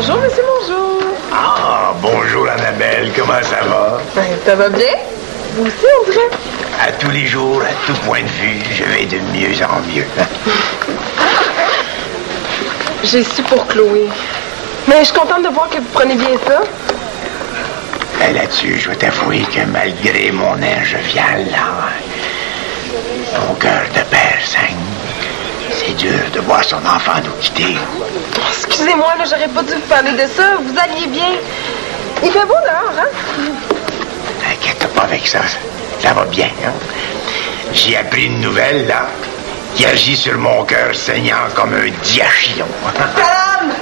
Bonjour, monsieur, bonjour. Ah, bonjour Annabelle, comment ça va? Ça va bien? Vous aussi, on dirait? À tous les jours, à tout point de vue, je vais de mieux en mieux. J'ai su pour Chloé. Mais je suis contente de voir que vous prenez bien ça. Ben, là-dessus, je dois t'avouer que malgré mon air jovial, là, mon cœur de père saigne. C'est dur de voir son enfant nous quitter. Oh, excusez-moi, là, j'aurais pas dû vous parler de ça. Vous alliez bien. Il fait beau dehors, hein? Inquiète pas avec ça. Ça va bien, hein? J'ai appris une nouvelle, là, qui agit sur mon cœur saignant comme un diachylon. Madame!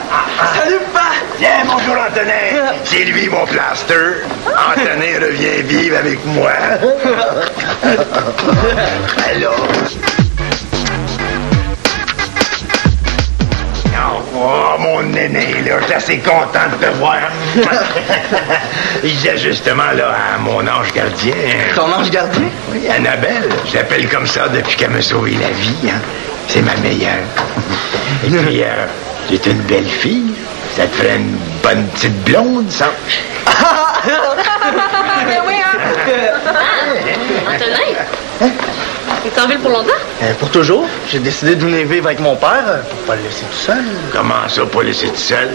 Salut, papa! Bien, bonjour, Antonin. C'est lui, mon plaster. Antonin revient vivre avec moi. Alors... Oh, mon néné, là, je suis assez content de te voir. Il disait justement, là, à mon ange gardien. Ton ange gardien? Oui, Annabelle. Je l'appelle comme ça depuis qu'elle m'a sauvé la vie. Hein. C'est ma meilleure. Et puis, c'est une belle fille. Ça te ferait une bonne petite blonde, ça. Mais oui, hein? Antonin? T'es en ville pour longtemps? Pour toujours. J'ai décidé de venir vivre avec mon père pour pas le laisser tout seul. Comment ça, pas laisser tout seul?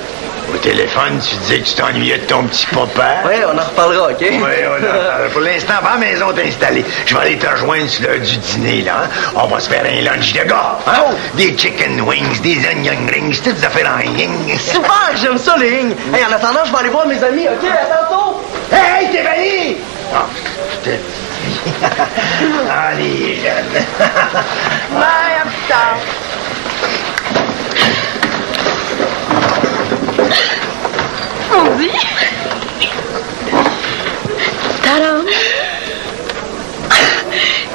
Au téléphone, tu disais que tu t'ennuyais de ton petit papa. Oui, on en reparlera, OK? Oui, on en reparlera. Pour l'instant, va à la maison t'installer. Je vais aller te rejoindre sur l'heure du dîner, là. Hein? On va se faire un lunch de gars. Hein? Oh. Des chicken wings, des onion rings, toutes des affaires en ligne. Super, j'aime ça, les lignes. Hey, en attendant, je vais aller voir mes amis, OK? À tantôt! Hey, t'es valide! Oh, je te... Allez, jeune. Bye, à plus tard. On dit? Tadam!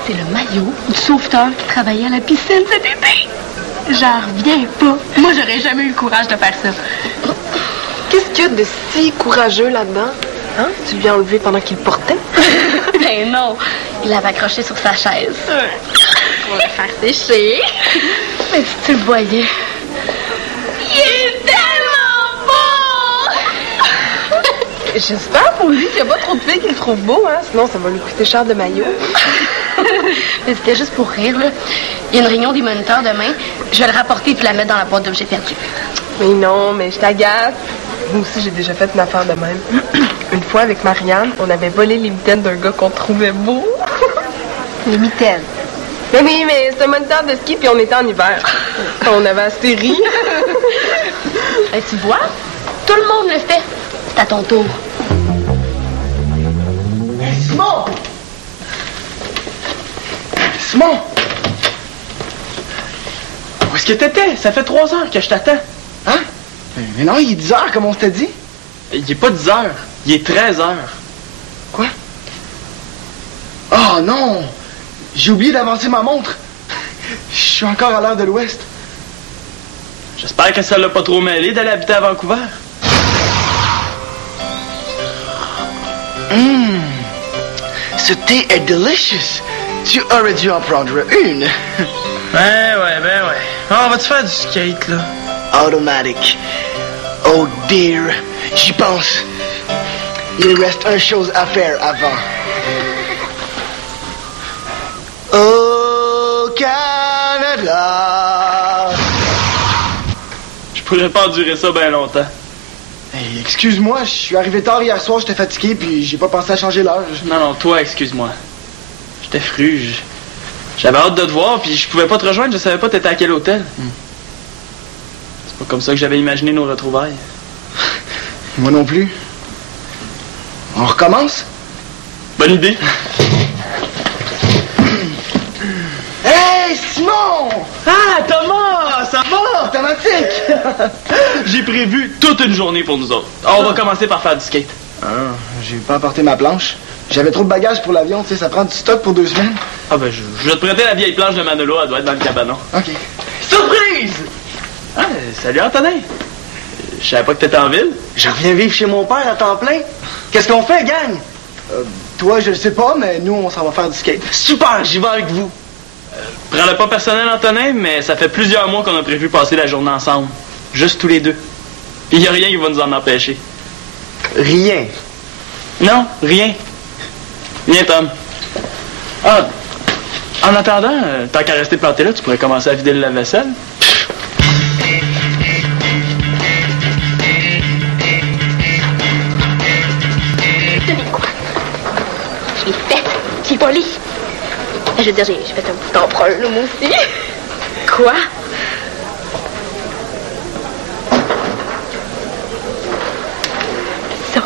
C'est le maillot du sauveteur qui travaillait à la piscine cet été. J'en reviens pas. Moi, j'aurais jamais eu le courage de faire ça. Qu'est-ce qu'il y a de si courageux là-dedans? Hein? Tu lui as enlevé pendant qu'il le portait? Ben non, il l'avait accroché sur sa chaise. Pour le faire sécher. Mais si tu le voyais... Il est tellement beau! J'espère pour lui qu'il n'y a pas trop de filles qui le trouvent beau, hein? Sinon, ça va lui coûter cher de maillot. Mais c'était juste pour rire, là. Il y a une réunion des moniteurs demain. Je vais le rapporter puis la mettre dans la boîte d'objets perdus. Mais non, mais je t'agace. Moi aussi, j'ai déjà fait une affaire de même. Une fois, avec Marianne, on avait volé les mitaines d'un gars qu'on trouvait beau. Les mitaines. Mais oui, mais c'était un moniteur de ski, puis on était en hiver. On avait assez ri. Ben, tu vois, tout le monde le fait. C'est à ton tour. Hey, Simon! Simon! Où est-ce que t'étais? Ça fait 3 heures que je t'attends. Hein? Mais non, il est 10 heures, comme on s'était dit. Il est pas 10 heures. Il est 13 heures. Quoi? Oh non! J'ai oublié d'avancer ma montre. Je suis encore à l'heure de l'Ouest. J'espère que ça l'a pas trop mêlé d'aller habiter à Vancouver. Ce thé est delicious. Tu aurais dû en prendre une. Ben ouais. Ah, on va-tu faire du skate, là? Automatique. Oh dear, j'y pense. Il reste une chose à faire avant. Au Canada. Je pourrais pas endurer ça bien longtemps. Hey, excuse-moi, je suis arrivé tard hier soir, j'étais fatigué, puis j'ai pas pensé à changer l'heure. Non, toi, excuse-moi. J'étais fruge. J'avais hâte de te voir, puis je pouvais pas te rejoindre, je savais pas t'étais à quel hôtel. C'est pas comme ça que j'avais imaginé nos retrouvailles. Moi non plus. On recommence? Bonne idée. Hey, Simon! Ah, Thomas! Ça va? Automatique! J'ai prévu toute une journée pour nous autres. On va commencer par faire du skate. Ah, j'ai pas apporté ma planche. J'avais trop de bagages pour l'avion, tu sais, ça prend du stock pour 2 semaines. Ah ben, je vais te prêter la vieille planche de Manolo, elle doit être dans le cabanon. OK. Surprise! Ah, salut Antonin. Je savais pas que t'étais en ville. Je reviens vivre chez mon père à temps plein. Qu'est-ce qu'on fait, gang? Toi, je le sais pas, mais nous, on s'en va faire du skate. Super, j'y vais avec vous. Prends-le pas personnel, Antonin, mais ça fait plusieurs mois qu'on a prévu passer la journée ensemble. Juste tous les deux. Il n'y a rien qui va nous en empêcher. Rien. Non, rien. Viens, Tom. Ah, en attendant, tant qu'à rester planté là, tu pourrais commencer à vider le lave-vaisselle. Devine quoi? Je l'ai faite. J'ai volé. Je veux dire, j'ai fait un bout d'emprunt, là, moi aussi. Quoi? Ça.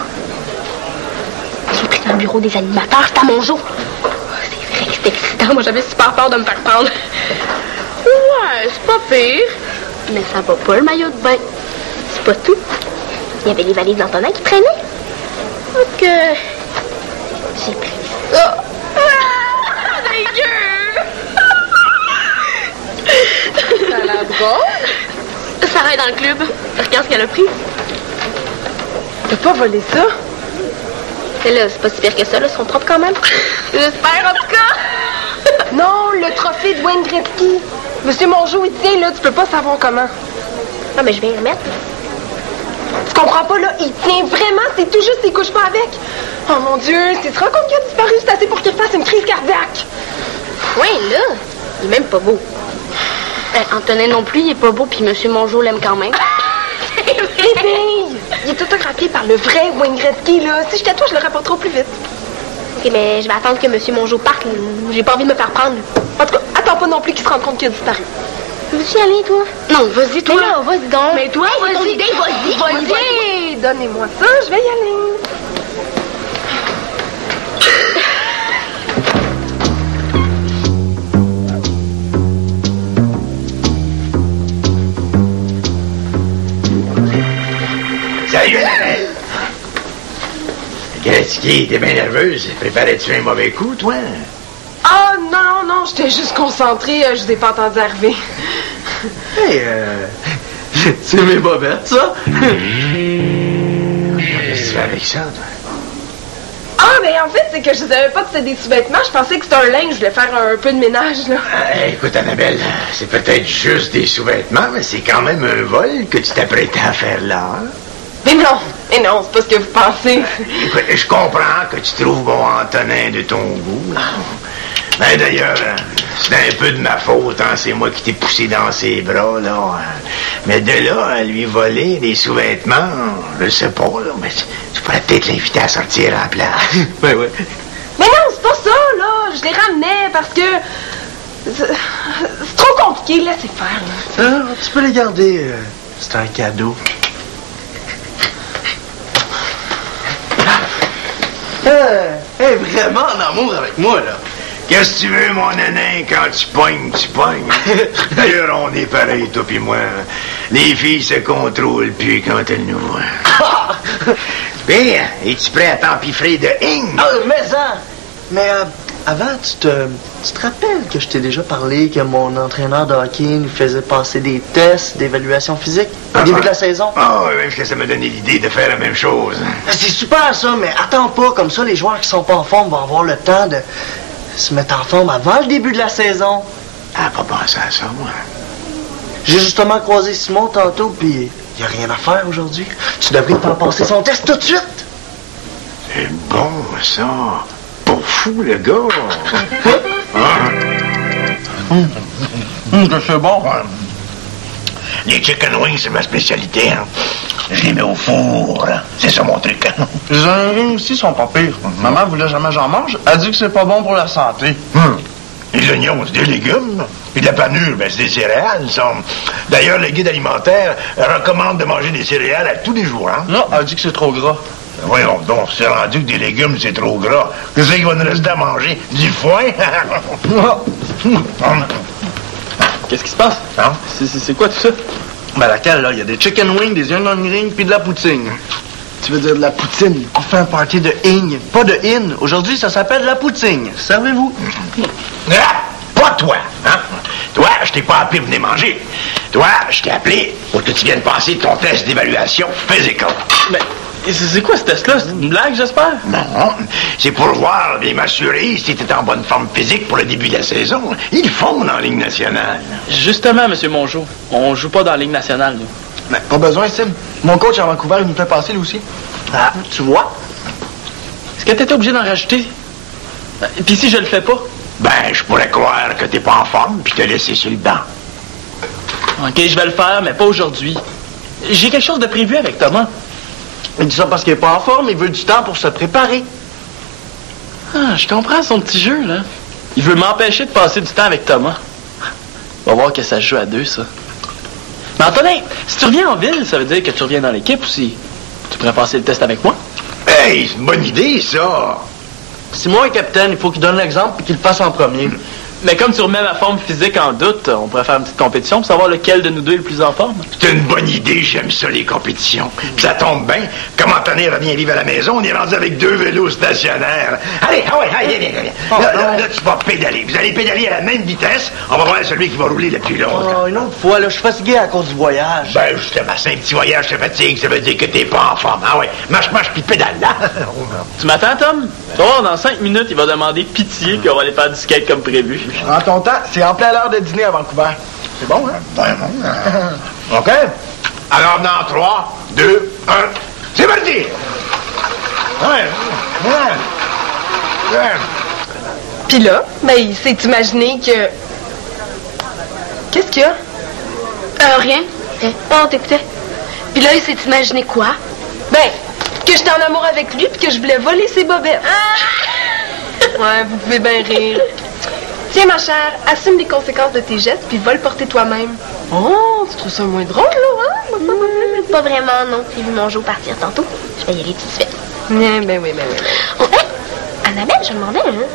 J'ai pris dans le bureau des animateurs, c'était à mon jour. Oh, c'est vrai que c'était excitant. Moi, j'avais super peur de me faire prendre. Ouais, c'est pas pire. Mais ça va pas, le maillot de bain. C'est pas tout. Il y avait les valises d'Antonin qui traînaient. Donc, j'ai pris ça. Ah, dégueu! Ça a l'air drôle. Sarah est dans le club. Regarde ce qu'elle a pris. T'as pas volé ça? Et là, c'est pas si pire que ça, là. Ils sont propres quand même. J'espère, en tout cas. Non, le trophée de Wayne Gretzky. Monsieur Mongeau, il tient, là, tu peux pas savoir comment. Ah, mais je vais y remettre. Tu comprends pas, là, il tient vraiment, c'est tout juste, il couche pas avec. Oh mon Dieu, si tu te rends compte qu'il a disparu, c'est assez pour qu'il fasse une crise cardiaque. Ouais, là, il est même pas beau. Antonin non plus, il est pas beau, puis Monsieur Mongeau l'aime quand même. Eh bien, il est autographié par le vrai Wayne Gretzky, là. Si j'étais toi, je le rapporterais au plus vite. OK, mais je vais attendre que Monsieur Mongeau parte. J'ai pas envie de me faire prendre. En tout cas, attends pas non plus qu'il se rende compte qu'il a disparu. Veux-tu y aller, toi? Non, vas-y, toi. Mais là, vas-y donc. Mais toi, Hey, c'est ton vas-y. idée, vas-y. Vas-y, donnez-moi ça, je vais y aller. Salut, Annabelle! Gretzky, t'es bien nerveuse? Préparais-tu un mauvais coup, toi? Ah, non, j'étais juste concentrée, je vous ai pas entendu arriver. Hey, c'est mes bobettes, ça? Qu'est-ce que tu fais avec ça, toi? Ah, mais en fait, c'est que je savais pas que c'était des sous-vêtements, je pensais que c'était un linge, je voulais faire un peu de ménage, là. Écoute, Annabelle, c'est peut-être juste des sous-vêtements, mais c'est quand même un vol que tu t'apprêtais à faire là. Hein? Mais non, c'est pas ce que vous pensez. Écoute, je comprends que tu trouves mon Antonin de ton goût. Ben d'ailleurs, c'est un peu de ma faute, hein. C'est moi qui t'ai poussé dans ses bras, là. Mais de là à lui voler des sous-vêtements, je sais pas, là, mais tu pourrais peut-être l'inviter à sortir en place. Ben ouais. Mais non, c'est pas ça, là. Je les ramenais parce que... C'est trop compliqué, laissez faire, là. Tu peux les garder. C'est un cadeau. Hey, vraiment en amour avec moi, là. Qu'est-ce que tu veux, mon nanin, quand tu pognes, tu pognes. D'ailleurs, on est pareil, toi pis moi. Les filles se contrôlent plus quand elles nous voient. Bien, es-tu prêt à t'empiffrer de Ing? Mais ça! Mais avant, tu te rappelles que je t'ai déjà parlé que mon entraîneur de hockey nous faisait passer des tests d'évaluation physique au début de la saison? Ah, oui, parce que ça m'a donné l'idée de faire la même chose. C'est super, ça, mais attends pas. Comme ça, les joueurs qui sont pas en forme vont avoir le temps de se mettre en forme avant le début de la saison. Ah, pas pensé à ça, moi. J'ai justement croisé Simon tantôt, puis y a rien à faire aujourd'hui. Tu devrais t'en passer son test tout de suite. C'est bon, ça. Pas fou, le gars. C'est bon. Les chicken wings, c'est ma spécialité, hein. Je les mets au four. C'est ça, mon truc. Les oignons aussi sont pas pires. Maman voulait jamais que j'en mange. Elle dit que c'est pas bon pour la santé. Les oignons, c'est des légumes. Puis de la panure, ben, c'est des céréales. D'ailleurs, le guide alimentaire recommande de manger des céréales à tous les jours, hein. Non, elle dit que c'est trop gras. Voyons donc, c'est rendu que des légumes, c'est trop gras. Qu'est-ce qu'il va nous rester à manger? Du foin? Qu'est-ce qui se passe? Hein? C'est quoi tout ça? Ben laquelle, là? Il y a des chicken wings, des onion rings, puis de la poutine. Tu veux dire de la poutine? On fait un party de ing, pas de in. Aujourd'hui, ça s'appelle la poutine. Servez-vous. Ah, pas toi, hein? Toi, je t'ai pas appelé pour venir manger. Toi, je t'ai appelé pour que tu viennes passer ton test d'évaluation physique. Mais c'est quoi ce test-là? C'est une blague, j'espère? Non, c'est pour voir et m'assurer si tu es en bonne forme physique pour le début de la saison. Ils font dans la Ligue nationale. Justement, M. Mongeau, on joue pas dans la Ligue nationale, nous. Mais pas besoin, Sim. Mon coach à Vancouver, il nous fait passer, lui aussi. Ah, tu vois? Est-ce que t'étais obligé d'en rajouter? Et puis si je le fais pas? Ben, je pourrais croire que t'es pas en forme puis te laisser sur le banc. OK, je vais le faire, mais pas aujourd'hui. J'ai quelque chose de prévu avec Thomas. Il dit ça parce qu'il est pas en forme, il veut du temps pour se préparer. Ah, je comprends son petit jeu, là. Il veut m'empêcher de passer du temps avec Thomas. On va voir que ça se joue à deux, ça. Mais Antonin, si tu reviens en ville, ça veut dire que tu reviens dans l'équipe aussi. Tu pourrais passer le test avec moi? Hey, c'est une bonne idée, ça! Simon est capitaine, il faut qu'il donne l'exemple et qu'il le fasse en premier. Mais comme tu remets ma forme physique en doute, on pourrait faire une petite compétition pour savoir lequel de nous deux est le plus en forme. C'est une bonne idée, j'aime ça, les compétitions. Puis ça tombe bien. Comme Antonin revient vivre à la maison, on est rendu avec 2 vélos stationnaires. Allez, allez, viens. Là, tu vas pédaler. Vous allez pédaler à la même vitesse. On va voir celui qui va rouler le plus long. Oh, une autre fois, là, je suis fatigué à cause du voyage. Ben, justement, c'est un petit voyage, te fatigue, ça veut dire que t'es pas en forme. Ah ouais, marche, puis pédale, là. Tu m'attends, Tom? Tu vas voir, dans 5 minutes, il va demander pitié, puis on va aller faire du skate comme prévu. En ton temps, c'est en plein l'heure de dîner à Vancouver. C'est bon, hein? Ben, bon. OK. Alors, dans 3, 2, 1, c'est parti! Ouais. Puis là, ben, il s'est imaginé que... Qu'est-ce qu'il y a? Rien. On t'écoutait. Puis là, il s'est imaginé quoi? Ben, que j'étais en amour avec lui puis que je voulais voler ses bobettes. Ouais, vous pouvez bien rire. Tiens, ma chère, assume les conséquences de tes gestes puis va le porter toi-même. Oh, tu trouves ça moins drôle, là, hein? Pas vraiment, non. J'ai vu mon jour partir tantôt. Je vais y aller tout de suite. Ben oui. Oh, hey! Annabelle, je me demandais, hein?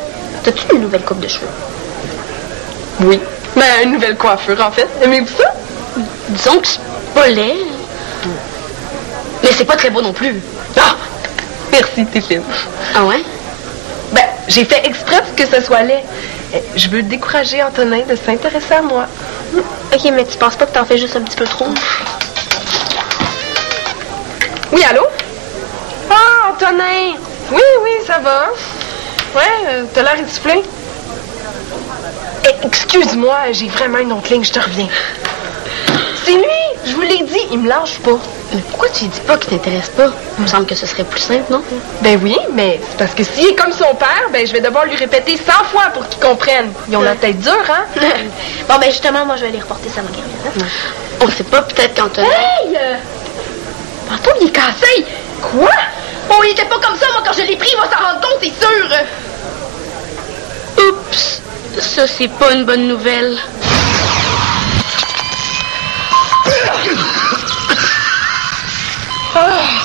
T'as-tu une nouvelle coupe de cheveux? Oui. Ben, une nouvelle coiffure, en fait. Aimez-vous ça? Disons que c'est pas laid. Mais c'est pas très beau non plus. Ah! Merci, t'es fine. Ah ouais? Ben, j'ai fait exprès pour que ce soit laid. Je veux décourager Antonin de s'intéresser à moi. OK, mais tu penses pas que t'en fais juste un petit peu trop? Oui, allô? Ah, Antonin! Oui, ça va. Ouais, t'as l'air essoufflé. Excuse-moi, j'ai vraiment une autre ligne, je te reviens. C'est lui! Je vous l'ai dit, il me lâche pas. Mais pourquoi tu lui dis pas qu'il t'intéresse pas? Il me semble que ce serait plus simple, non? Ben oui, mais c'est parce que s'il est comme son père, ben je vais devoir lui répéter 100 fois pour qu'il comprenne. Ils ont la tête dure, hein? Bon, ben justement, moi, je vais aller reporter ça à ma gardienne. On sait pas, peut-être qu'Antonin... Hey! Antoine, il est cassé! Quoi? Oh, il était pas comme ça, moi, quand je l'ai pris, il va s'en rendre compte, c'est sûr! Oups! Ça, c'est pas une bonne nouvelle.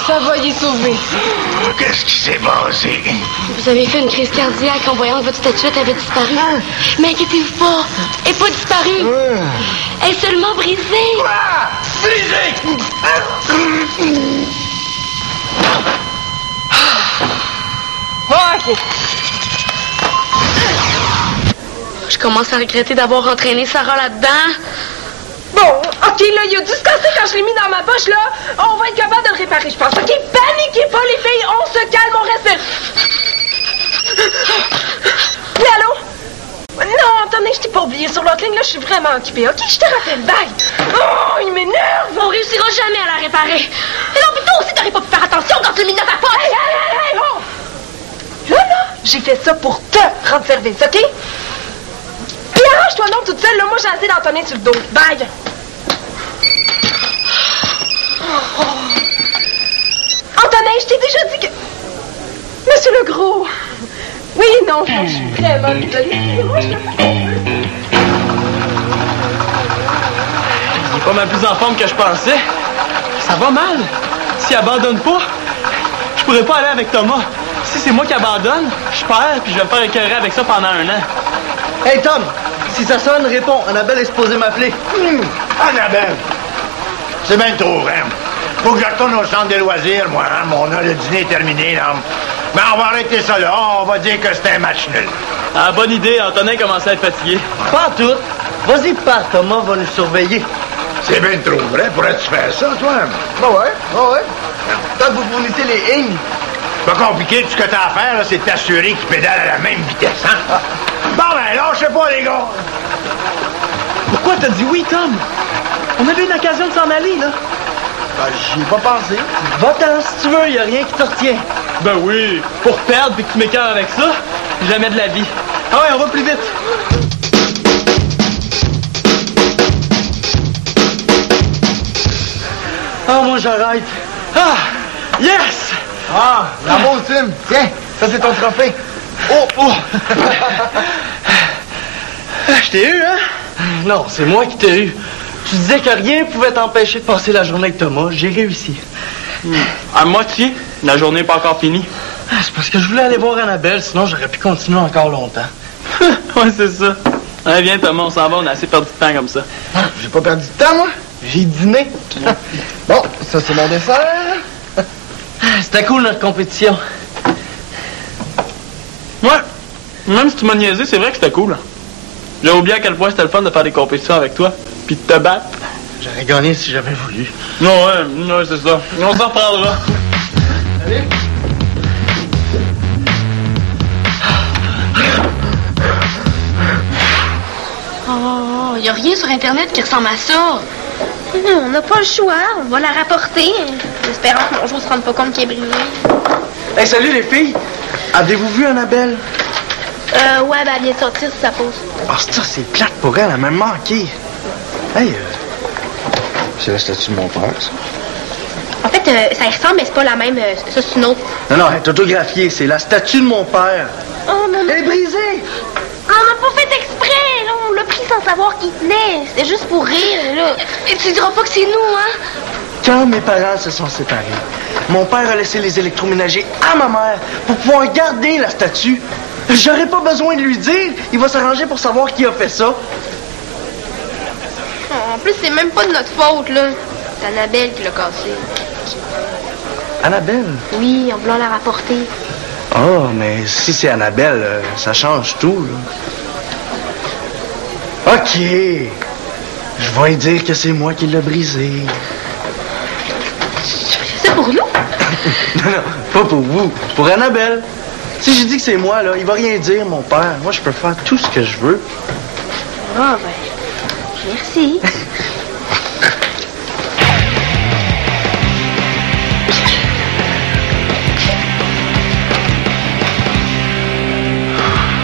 Ça va, il est sauvé. Qu'est-ce qui s'est passé? Vous avez fait une crise cardiaque en voyant que votre statuette avait disparu. Mais inquiétez-vous pas, elle n'est pas disparue. Elle est seulement brisée. Quoi? Brisé! OK. Je commence à regretter d'avoir entraîné Sarah là-dedans. Bon, OK, là, il a dû se casser quand je l'ai mis dans ma poche, là. On va être capable de le réparer, je pense. OK, paniquez pas, les filles. On se calme, on respire. Oui, allô? Non, attendez, je t'ai pas oublié. Sur l'autre ligne, là, je suis vraiment occupée. OK, je te rappelle. Bye. Oh, il m'énerve. On réussira jamais à la réparer. Mais non, mais toi aussi, t'aurais pas pu faire attention quand tu l'as mis dans ta poche. Hey, oh! Là, j'ai fait ça pour te rendre service, OK? Puis arrange-toi non toute seule, là. Moi, j'ai assez d'Antonin sur le dos. Bye. Oh. Antonin, je t'ai déjà dit que... Monsieur Legros... Oui, non, je suis vraiment désolée. Il est pas mal plus en forme que je pensais. Ça va mal. S'il abandonne pas, je pourrais pas aller avec Thomas. Si c'est moi qui abandonne, je perds puis je vais me faire écœurer avec ça pendant 1 an. Hey, Tom! Si ça sonne, réponds. Annabelle est supposée m'appeler. Annabelle! C'est bien trop vrai. Faut que je retourne au centre des loisirs, moi. Hein? Mon heure de dîner est terminée, là. Mais on va arrêter ça là. On va dire que c'est un match nul. Ah, bonne idée. Antonin commençait à être fatigué. Pas tout. Vas-y, pars. Thomas va nous surveiller. C'est bien trop vrai. Pourrais-tu faire ça, toi? Ben ouais. Tant que vous fournissez les lignes. Pas compliqué. Tout ce que t'as à faire, là, c'est de t'assurer qu'ils pédalent à la même vitesse, hein? Bon, ben, lâchez pas, les gars. Pourquoi t'as dit oui, Tom? On avait une occasion de s'en aller, là. J'y ai pas pensé. Va-t'en si tu veux, y a rien qui te retient. Ben oui, pour perdre puis que tu m'écœures avec ça, jamais de la vie. Ah ouais, on va plus vite. Ah, moi j'arrête. Ah, yes! Ah, bravo, Tim. Tiens, ça c'est ton trophée. Oh, oh! Je t'ai eu, hein? Non, c'est moi qui t'ai eu. Tu disais que rien pouvait t'empêcher de passer la journée avec Thomas. J'ai réussi. À moitié, la journée n'est pas encore finie. Ah, c'est parce que je voulais aller voir Annabelle, sinon j'aurais pu continuer encore longtemps. Ouais, c'est ça. Allez, viens, Thomas, on s'en va, on a assez perdu de temps comme ça. J'ai pas perdu de temps, moi. J'ai dîné. Bon, ça c'est mon dessert. C'était cool notre compétition. Ouais, même si tu m'as niaisé, c'est vrai que c'était cool. J'ai oublié à quel point c'était le fun de faire des compétitions avec toi, puis de te battre. J'aurais gagné si j'avais voulu. Non, ouais, c'est ça. On s'en reparlera. Allez. Oh, y a rien sur Internet qui ressemble à ça. On n'a pas le choix, on va la rapporter. J'espère que mon jour se rende pas compte qu'il est brisé. Hey, salut les filles! Avez-vous vu Annabelle? Ouais, ben elle vient de sortir si ça pose. Ah, ça, c'est plate pour elle, elle m'a manqué. Hey, c'est la statue de mon père, ça? En fait, ça y ressemble, mais c'est pas la même. Ça, c'est une autre. Non, elle est autographiée, c'est la statue de mon père. Oh, non, non. Elle est brisée! On n'a pas fait exprès, là. On l'a pris sans savoir qui tenait. C'était juste pour rire, là. Et tu diras pas que c'est nous, hein? Quand mes parents se sont séparés, mon père a laissé les électroménagers à ma mère pour pouvoir garder la statue. J'aurais pas besoin de lui dire. Il va s'arranger pour savoir qui a fait ça. En plus, c'est même pas de notre faute, là. C'est Annabelle qui l'a cassé. Annabelle? Oui, en voulant la rapporter. Oh, mais si c'est Annabelle, ça change tout, là. OK. Je vais lui dire que c'est moi qui l'ai brisé. C'est pour nous? Non, pas pour vous. Pour Annabelle. Si j'ai dit que c'est moi, là, il va rien dire, mon père. Moi, je peux faire tout ce que je veux. Ah, ben, merci.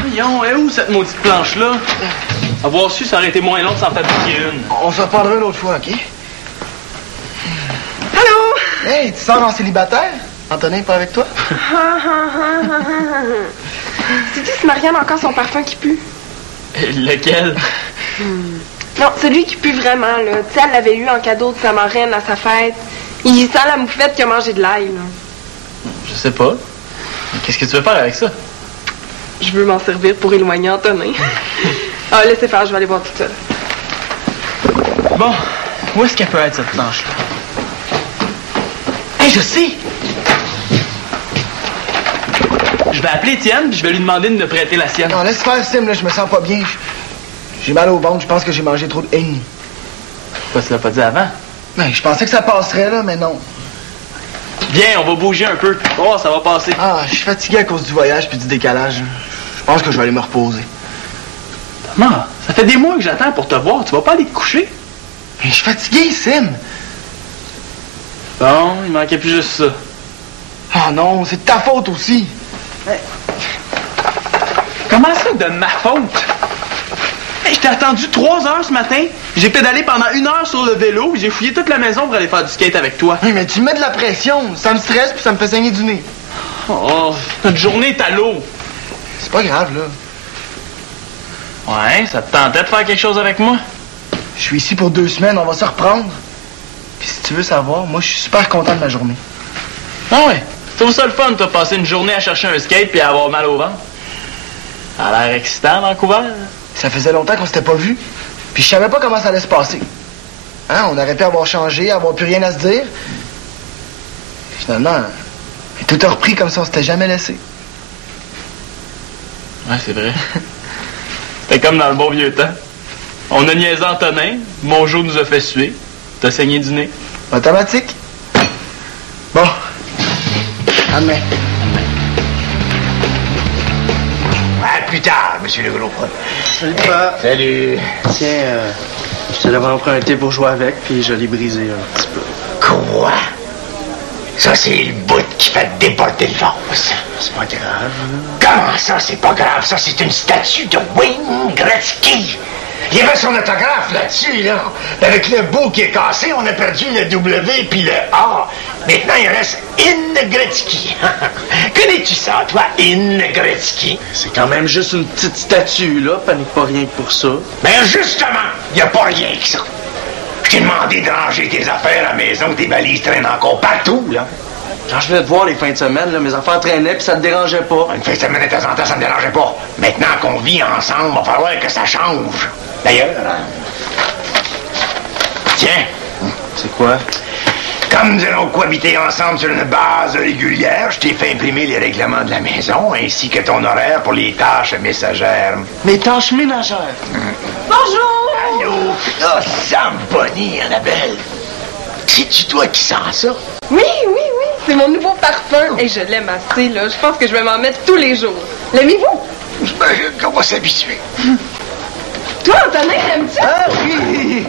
Voyons, est où cette maudite planche-là? Avoir su, ça aurait été moins long de s'en fabriquer une. On se reparlera une autre fois, OK? Allô? Hey, tu sors en célibataire? Antonin, pas avec toi? Sais-tu si Marianne a encore son parfum qui pue? Lequel? Non, celui qui pue vraiment, là. Tu sais, elle l'avait eu en cadeau de sa marraine à sa fête. Il sent la moufette qui a mangé de l'ail, là. Je sais pas. Qu'est-ce que tu veux faire avec ça? Je veux m'en servir pour éloigner Antonin. Ah, laissez faire, je vais aller voir toute seule. Bon, où est-ce qu'elle peut être, cette planche-là? Hey, je sais! Je vais appeler Étienne, puis je vais lui demander de me prêter la sienne. Non, laisse faire, Sim, là, je me sens pas bien. J'ai mal au ventre, je pense que j'ai mangé trop de haine. Pourquoi tu l'as pas dit avant? Ben, je pensais que ça passerait, là, mais non. Viens, on va bouger un peu. Oh, ça va passer. Ah, je suis fatigué à cause du voyage puis du décalage. Je pense que je vais aller me reposer. Thomas, ça fait des mois que j'attends pour te voir. Tu vas pas aller te coucher? Mais je suis fatigué, Sim. Bon, il manquait plus juste ça. Ah non, c'est de ta faute aussi. Comment ça, de ma faute? Hey, je t'ai attendu 3 heures ce matin. J'ai pédalé pendant 1 heure sur le vélo. J'ai fouillé toute la maison pour aller faire du skate avec toi. Oui, mais tu me mets de la pression. Ça me stresse puis ça me fait saigner du nez. Oh, notre journée est à l'eau. C'est pas grave, là. Ouais, ça te tentait de faire quelque chose avec moi? Je suis ici pour 2 semaines, on va se reprendre. Puis si tu veux savoir, moi, je suis super content de ma journée. Ah ouais? Tu trouves ça le fun, t'as passé une journée à chercher un skate puis à avoir mal au ventre? Ça a l'air excitant, Vancouver. Ça faisait longtemps qu'on s'était pas vus. Puis je savais pas comment ça allait se passer. Hein, on aurait pu avoir changé, avoir plus rien à se dire. Finalement, tout a repris comme ça, on s'était jamais laissé. Ouais, c'est vrai. C'était comme dans le bon vieux temps. On a niaisé Antonin, mon jour nous a fait suer. T'as saigné du nez. Automatique. Bon. À demain. À plus tard, monsieur le gros. Salut, papa. Salut. Tiens, je te l'avais emprunté pour jouer avec, puis je l'ai brisé un petit peu. Toi, ça, c'est le bout qui fait déporter le vase. C'est pas grave. Comment ça, c'est pas grave? Ça, c'est une statue de Wayne Gretzky. Il y avait son autographe là-dessus, là. Avec le bout qui est cassé, on a perdu le W puis le A. Maintenant, il reste In Gretzky. Connais-tu ça, toi, In Gretzky? C'est quand même juste une petite statue, là. Panique pas rien que pour ça. Ben justement, il n'y a pas rien que ça. Je t'ai demandé de ranger tes affaires à la maison, tes valises traînent encore partout, là. Quand je venais te voir les fins de semaine, là, mes affaires traînaient puis ça te dérangeait pas. Une fin de semaine de temps en temps, ça me dérangeait pas. Maintenant qu'on vit ensemble, il va falloir que ça change. D'ailleurs, tiens. C'est quoi? Comme nous allons cohabiter ensemble sur une base régulière, je t'ai fait imprimer les règlements de la maison ainsi que ton horaire pour les tâches ménagères. Mes tâches ménagères. Bonjour! Allô? Ah, Sam Bonnie, Annabelle. C'est-tu toi qui sens ça? Oui, c'est mon nouveau parfum. Et je l'aime assez, là. Je pense que je vais m'en mettre tous les jours. L'aimez-vous? J'imagine qu'on va s'habituer. Toi, Antonin, l'aimes-tu? Ah oui!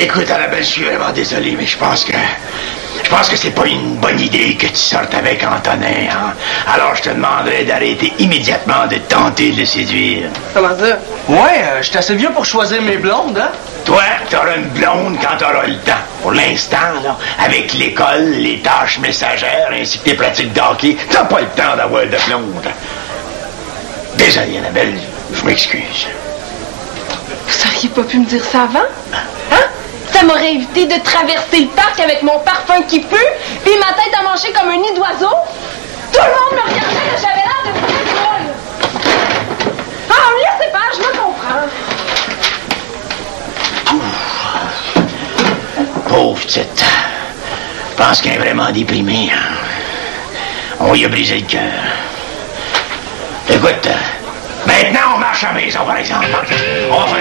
Écoute, Annabelle, je suis vraiment désolé, mais je pense que c'est pas une bonne idée que tu sortes avec Antonin, hein? Alors, je te demanderais d'arrêter immédiatement de tenter de le séduire. Comment ça? Ouais, je suis assez vieux pour choisir mes blondes, hein? Toi, t'auras une blonde quand t'auras le temps. Pour l'instant, là, avec l'école, les tâches messagères ainsi que tes pratiques d'hockey, t'as pas le temps d'avoir de blonde. Désolé, Annabelle, je m'excuse. Vous auriez pas pu me dire ça avant? Hein? Ça m'aurait évité de traverser le parc avec mon parfum qui pue, puis ma tête à manger comme un nid d'oiseau. Tout le monde me regardait, là, j'avais l'air de vraie folle. Ah, me laissez faire, je me comprends. Pauvre petite. Je pense qu'elle est vraiment déprimée, hein? On lui a brisé le cœur. Écoute, maintenant on marche à la maison, par exemple. On va